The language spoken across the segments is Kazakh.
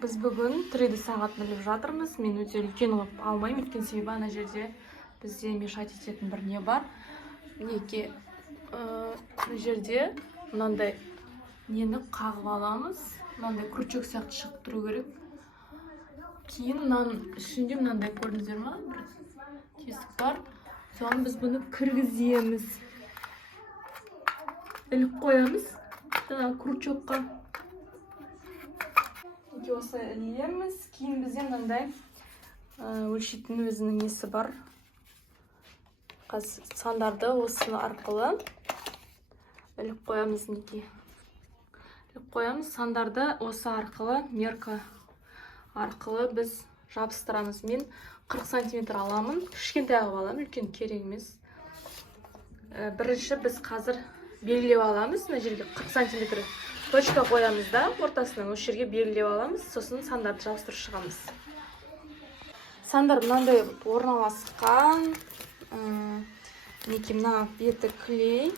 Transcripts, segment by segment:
Біз бүгін 3D сағатын іліп жатырмыз. Мен өте үлкен қылып алмаймын, өйткені себебі ана жерде бізде мешать ететін бір не бар. Неге мына жерде мынандай нені қағып аламыз. Мынандай крючок сияқты шығып тұру керек. Кейін мынаның ішінде мынандай көрдіңіздер ме? Бір тесік бар. Соған біз бұны кіргіземіз. Іліп қоямыз. Крючокқа. Осылай ілеміз. Кейін бізде мынандай өлшейтін өзінің несі бар. Сандарды осы арқылы іліп қоямыз. Іліп қоямыз. Сандарды осы арқылы, мерка арқылы біз жабыстырамыз. Мен 40 см аламын. Кішкентай алып аламын, үлкен керек емес. Бірінші біз қазір белгілеп аламыз. Мына жерге 40 см точка қоямыз да, ортасынан осы жерге белгілеп аламыз, сосын сандарды жабыстырып шығамыз. Сандар мынандай орналасқан. Неке мына беті клей,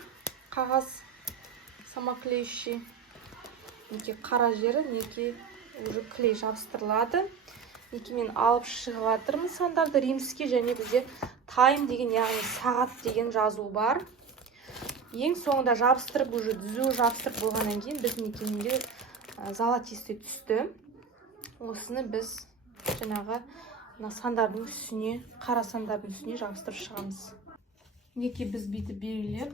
қағаз самоклеющий. Неке қара жері, неке уже клей жабыстырылады. Неке мен алып шығып жатырмын сандарды. Римский және бізде тайм деген, яғни сағат деген жазу бар. Ең соңында жабыстырып, уже дүзу жабыстырып болғаннан кейін біз некемінде золотистый түсті. Осыны біз жаңағы сандардың үстіне, қара сандардың үстіне жабыстырып шығамыз. Неке біз бүйтіп белгілеп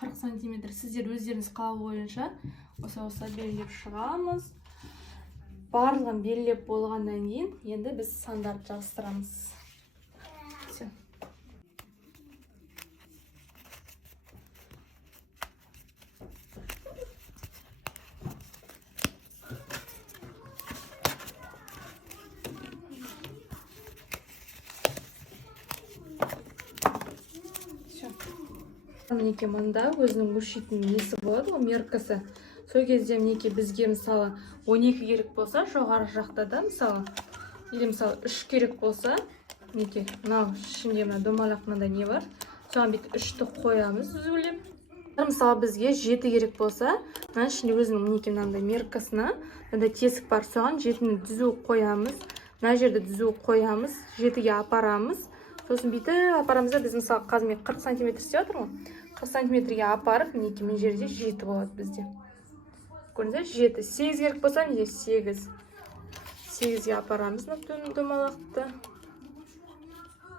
40 см сіздер өздеріңіз қалау бойынша осылай белгілеп шығамыз. Барлығын белгілеп болғаннан кейін енді біз сандарды жабыстырамыз. Мінеке мұнда өзінің өлшейтін несі болады, ол меркасы. Сол кезде мінеке бізге мысалы 12 керек болса, жоғары жақта да мысалы, или мысалы 3 керек болса, мінеке мынау ішінде мына домалақ мынандай не бар. Соған бүйтіп 3-ті қоямыз үзулеп. Мысалы бізге 7 керек болса, мына ішінде өзінің мінеке мынандай меркасына мынандай тесік бар. Соған 7-ні дүзу қоямыз. Мына жерді дүзу қоямыз, 7-ге апарамыз. Сосын бүйтіп апарамызда біз мысалы қазір 40 см істеп отырмын. 40 см-ге апарып, мінеке мен жерде 7 болады бізде. Көрдіңіздер? 7. 8 керек болса, неде 8. 8-ге апарамыз домалақты.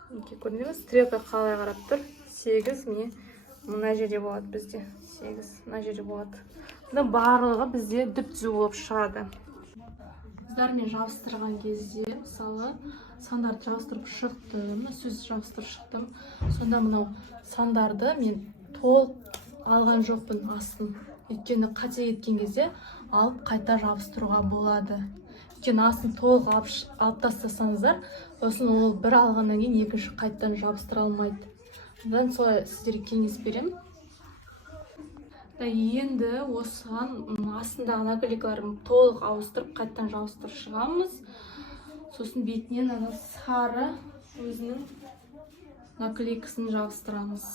Мінеке көрдіңіздер? Стрелка қалай қарап тұр? 8 міне мына жерде болады бізде. 8 мына жерде болады. Бұны барлығы бізде дүп-түзу болып шығады. Қыздармен жабыстырған кезде, мысалы, сандарды жабыстырып шықтым, сөз жабыстырып шықтым. Сонда мынау сандарды мен толық алған жоқпын астын. Өйткені қате кеткен кезде алып қайта жабыстыруға болады. Өйткені астын толық алып тастасаңыздар, сосын ол бір алғаннан кейін екінші қайттан жабыстыра алмайды. Одан солай сіздерге кеңес беремін. Енді осыған астындағы наклейкаларын толық ауыстырып, қайттан жабыстырып шығамыз. Сосын бетінен ана сары өзінің наклейкасын жабыстырамыз.